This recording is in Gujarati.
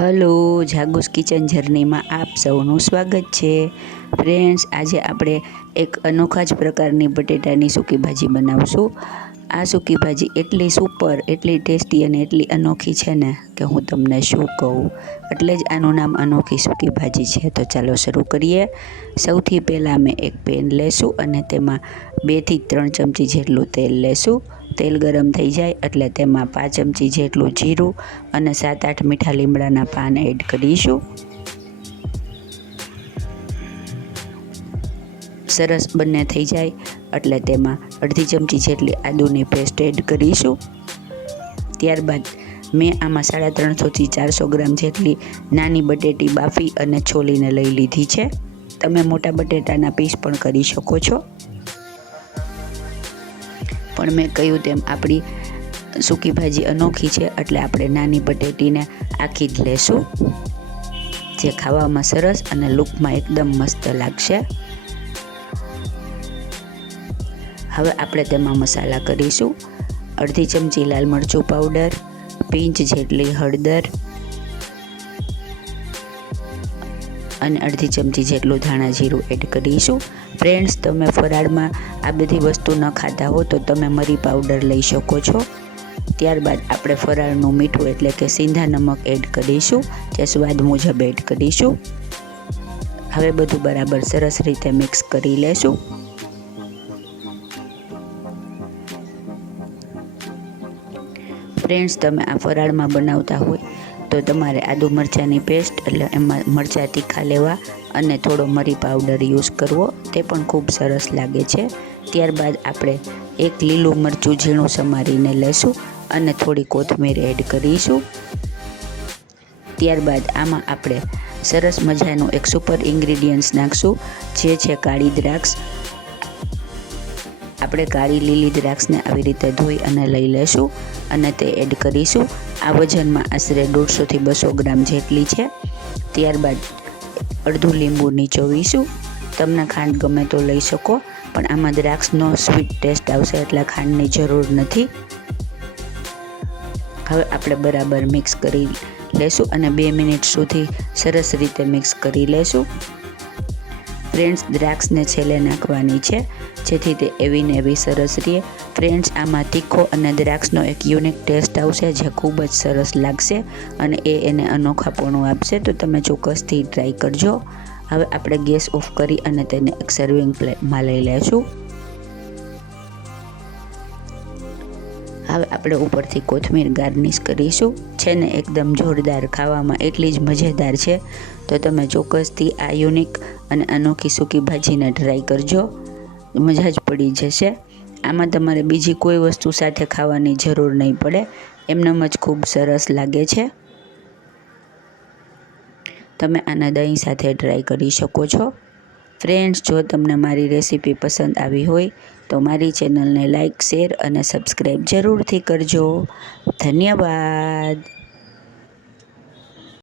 હલો, જાગુસ કિચન જર્નીમાં આપ સૌનું સ્વાગત છે. ફ્રેન્ડ્સ, આજે આપણે એક અનોખા જ પ્રકારની બટેટાની સૂકી ભાજી બનાવશું. આ સૂકી ભાજી એટલી સુપર, એટલી ટેસ્ટી અને એટલી અનોખી છે ને કે હું તમને શું કહું. એટલે જ આનું નામ અનોખી સૂકી ભાજી છે. તો ચાલો શરૂ કરીએ. સૌથી પહેલાં અમે એક પેન લેશું અને તેમાં 2 થી 3 ચમચી જેટલું તેલ લેશું. તેલ ગરમ થઈ જાય એટલે તેમાં 5 ચમચી જેટલું જીરું અને 7-8 મીઠા લીમડાના પાન એડ કરીશું. સરસ બંને થઈ જાય એટલે તેમાં અડધી ચમચી જેટલી આદુની પેસ્ટ એડ કરીશું. ત્યારબાદ મેં આમાં 350 થી 400 ગ્રામ જેટલી નાની બટેટી બાફી અને છોલીને લઈ લીધી છે. તમે મોટા બટેટાના પીસ પણ કરી શકો છો, પણ મેં કહ્યું તેમ આપણી સૂકી ભાજી અનોખી છે એટલે આપણે નાની બટેટીને આખી જ લેશું, જે ખાવામાં સરસ અને લુકમાં એકદમ મસ્ત લાગશે. હવે આપણે તેમાં મસાલા કરીશું. અડધી ચમચી લાલ મરચું પાવડર, પિંચ જેટલી હળદર અને અડધી ચમચી જેટલું ધાણા જીરું એડ કરીશું. ફ્રેન્ડ્સ, તમે ફરાળમાં આ બધી વસ્તુ ન ખાતા હો તો તમે મરી પાવડર લઈ શકો છો. ત્યારબાદ આપણે ફરાળનું મીઠું એટલે કે સિંધા નમક એડ કરીશું, જે સ્વાદ મુજબ એડ કરીશું. હવે બધું બરાબર સરસ રીતે મિક્સ કરી લેશું. ફ્રેન્ડ્સ, તમે આ ફરાળમાં બનાવતા હોય તો તમારે આદુ મરચાંની પેસ્ટ એટલે એમાં મરચાં તીખા લેવા અને થોડો મરી પાવડર યુઝ કરવો, તે પણ ખૂબ સરસ લાગે છે. ત્યારબાદ આપણે એક લીલું મરચું ઝીણું સમારીને લેશું અને થોડી કોથમીર એડ કરીશું. ત્યારબાદ આમાં આપણે સરસ મજાનું એક સુપર ઇન્ગ્રીડિયન્ટ્સ નાખશું, જે છે કાળી દ્રાક્ષ. આપણે કાળી લીલી દ્રાક્ષને આવી રીતે ધોઈ અને લઈ લેશું અને તે એડ કરીશું. આ વજનમાં આશરે 150 થી 200 ગ્રામ જેટલી છે. ત્યારબાદ અડધું લીંબુ નીચોવીશું. તમને ખાંડ ગમે તો લઈ શકો, પણ આમાં દ્રાક્ષનો સ્વીટ ટેસ્ટ આવશે એટલે ખાંડની જરૂર નથી. હવે આપણે બરાબર મિક્સ કરી લેશું અને 2 મિનિટ સુધી સરસ રીતે મિક્સ કરી લેશું. ફ્રેન્ડ્સ, દ્રાક્ષને છેલ્લે નાખવાની છે, જેથી તે એવી ને એવી સરસ રહે. ફ્રેન્ડ્સ, આમાં તીખો અને દ્રાક્ષનો એક યુનિક ટેસ્ટ આવશે, જે ખૂબ જ સરસ લાગશે અને એને અનોખાપણું આપશે. તો તમે ચોક્કસથી ટ્રાય કરજો. હવે આપણે ગેસ ઓફ કરી અને તેને એક સર્વિંગ પ્લેટમાં લઈ લેશું. હવે આપણે ઉપરથી કોથમીર ગાર્નિશ કરીશું. છે ને એકદમ જોરદાર, ખાવામાં એટલી જ મજેદાર છે. તો તમે ચોક્કસથી આ યુનિક અને અનોખી સૂકી ભાજીને ટ્રાય કરજો, મજા જ પડી જશે. આમાં તમારે બીજી કોઈ વસ્તુ સાથે ખાવાની જરૂર નહીં પડે, એમનેમ જ ખૂબ સરસ લાગે છે. તમે આના દહીં સાથે ટ્રાય કરી શકો છો. ફ્રેન્ડ્સ, જો તમને મારી રેસીપી પસંદ આવી હોય તો મારી ચેનલને લાઇક, શેર અને સબસ્ક્રાઈબ જરૂરથી કરજો. ધન્યવાદ.